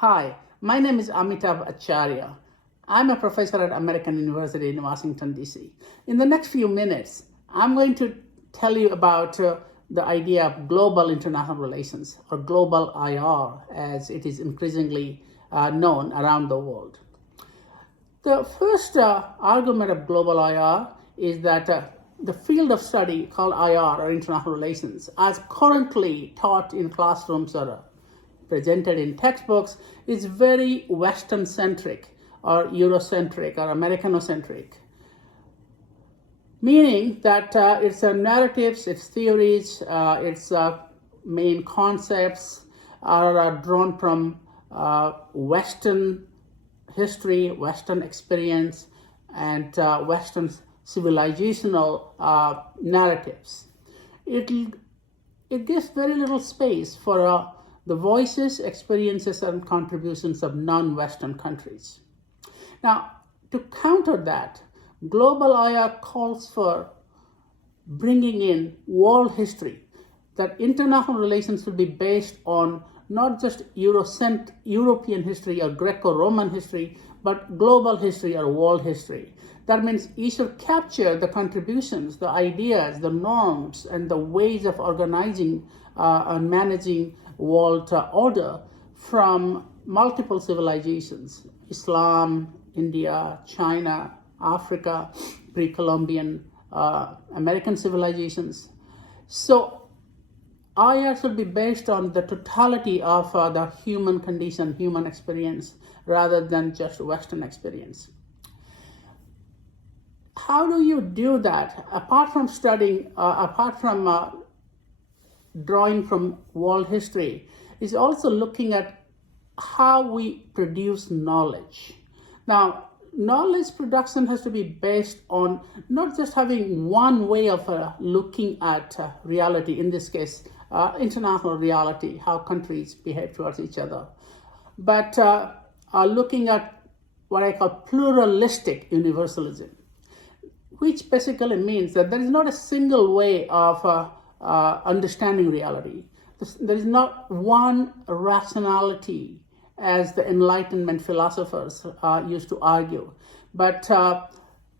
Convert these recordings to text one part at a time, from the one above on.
Hi, my name is Amitav Acharya. I'm a professor at American University in Washington, D.C. In the next few minutes, I'm going to tell you about the idea of global international relations, or global IR, as it is increasingly known around the world. The first argument of global IR is that the field of study called IR, or international relations, as currently taught in classrooms or presented in textbooks, is very Western-centric or Eurocentric or Americanocentric, meaning that its narratives, its theories, its main concepts are drawn from Western history, Western experience, and Western civilizational narratives. It gives very little space for the voices, experiences, and contributions of non-Western countries. Now, to counter that, global IR calls for bringing in world history, that international relations will be based on not just European history or Greco-Roman history, but global history or world history. That means you should capture the contributions, the ideas, the norms, and the ways of organizing and managing world order from multiple civilizations: Islam, India, China, Africa, pre-Columbian, American civilizations. So IR should be based on the totality of the human condition, human experience, rather than just Western experience. How do you do that? Apart from studying, drawing from world history, is also looking at how we produce knowledge. Now, knowledge production has to be based on not just having one way of looking at reality, in this case, international reality, how countries behave towards each other, but looking at what I call pluralistic universalism, which basically means that there is not a single way of understanding reality. There is not one rationality, as the Enlightenment philosophers used to argue, but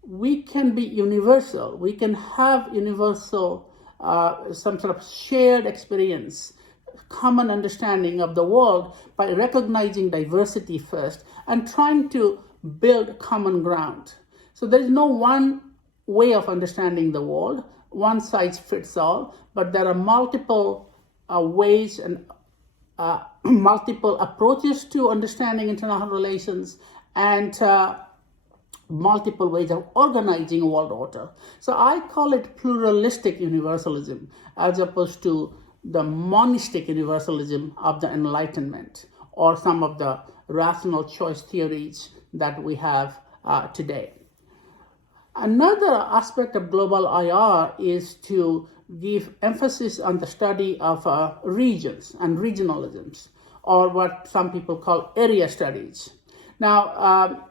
we can be universal. We can have universal, some sort of shared experience, common understanding of the world by recognizing diversity first and trying to build common ground. So there is no one way of understanding the world, one size fits all, but there are multiple ways and multiple approaches to understanding international relations, and multiple ways of organizing world order. So I call it pluralistic universalism as opposed to the monistic universalism of the Enlightenment or some of the rational choice theories that we have today. Another aspect of global IR is to give emphasis on the study of regions and regionalisms, or what some people call area studies. Now,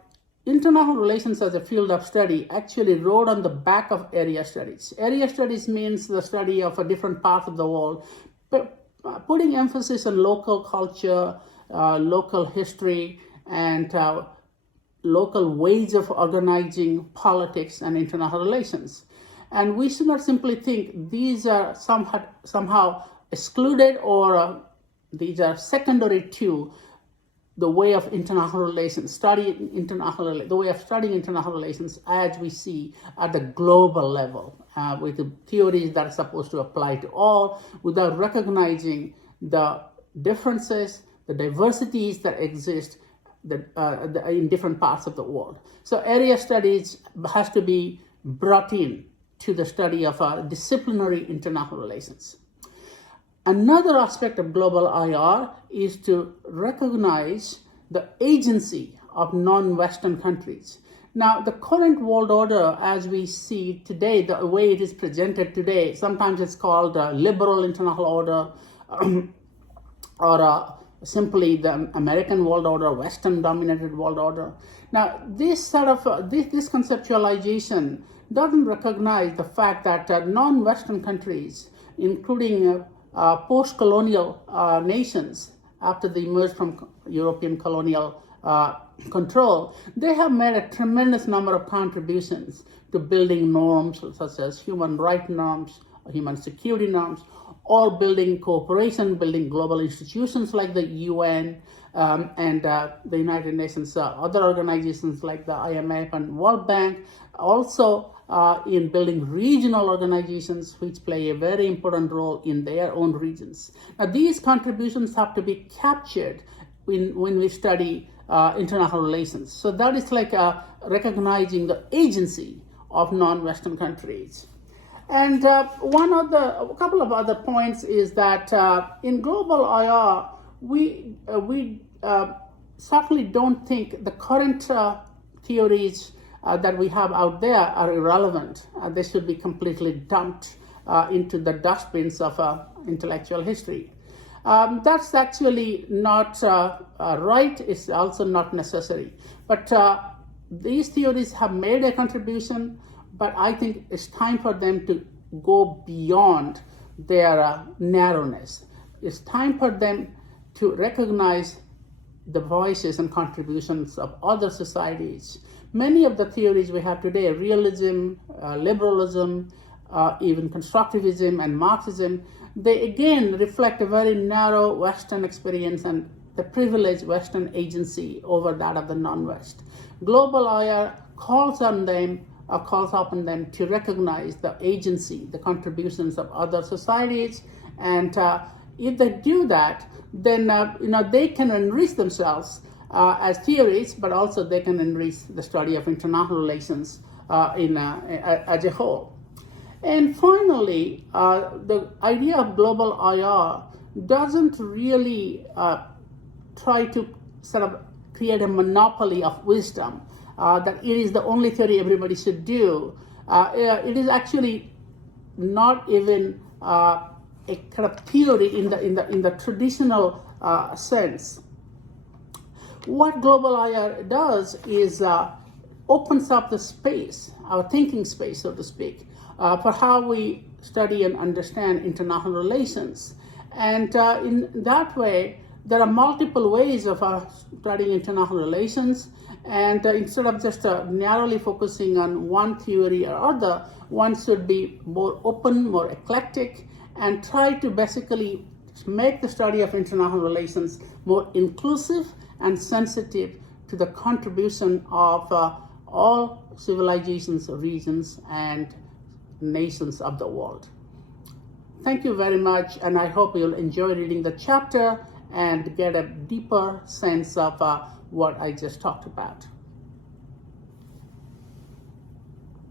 international relations as a field of study actually rode on the back of area studies. Area studies means the study of a different part of the world, but putting emphasis on local culture, local history, and local ways of organizing politics and international relations. And we should not simply think these are somehow excluded, or these are secondary to the way of international relations, the way of studying international relations as we see at the global level, with the theories that are supposed to apply to all, without recognizing the differences, the diversities that exist in different parts of the world. So area studies has to be brought in to the study of disciplinary international relations. Another aspect of global IR is to recognize the agency of non-Western countries. Now, the current world order as we see today, the way it is presented today, sometimes it's called liberal international order, or simply the American world order, Western-dominated world order. Now, this conceptualization doesn't recognize the fact that non-Western countries, including post-colonial nations, after they emerged from European colonial control, they have made a tremendous number of contributions to building norms such as human rights norms, human security norms, or building cooperation, building global institutions like the UN and the United Nations, other organizations like the IMF and World Bank, also in building regional organizations which play a very important role in their own regions. Now, these contributions have to be captured when we study international relations. So that is like recognizing the agency of non-Western countries. And a couple of other points is that in global IR, we certainly don't think the current theories that we have out there are irrelevant. They should be completely dumped into the dustbins of intellectual history. That's actually not right. It's also not necessary. But these theories have made a contribution, but I think it's time for them to go beyond their narrowness. It's time for them to recognize the voices and contributions of other societies. Many of the theories we have today, realism, liberalism, even constructivism and Marxism, they again reflect a very narrow Western experience and the privileged Western agency over that of the non-West. Global IR calls upon them to recognize the agency, the contributions of other societies, and if they do that, then they can enrich themselves as theories, but also they can enrich the study of international relations as a whole. And finally, the idea of global IR doesn't really try to sort of create a monopoly of wisdom, that it is the only theory everybody should do. It is actually not even a kind of theory in the traditional sense. What global IR does is opens up the space, our thinking space, so to speak, for how we study and understand international relations. And in that way, there are multiple ways of studying international relations. And instead of just narrowly focusing on one theory or other, one should be more open, more eclectic, and try to basically make the study of international relations more inclusive and sensitive to the contribution of all civilizations, regions, and nations of the world. Thank you very much, and I hope you'll enjoy reading the chapter and get a deeper sense of what I just talked about.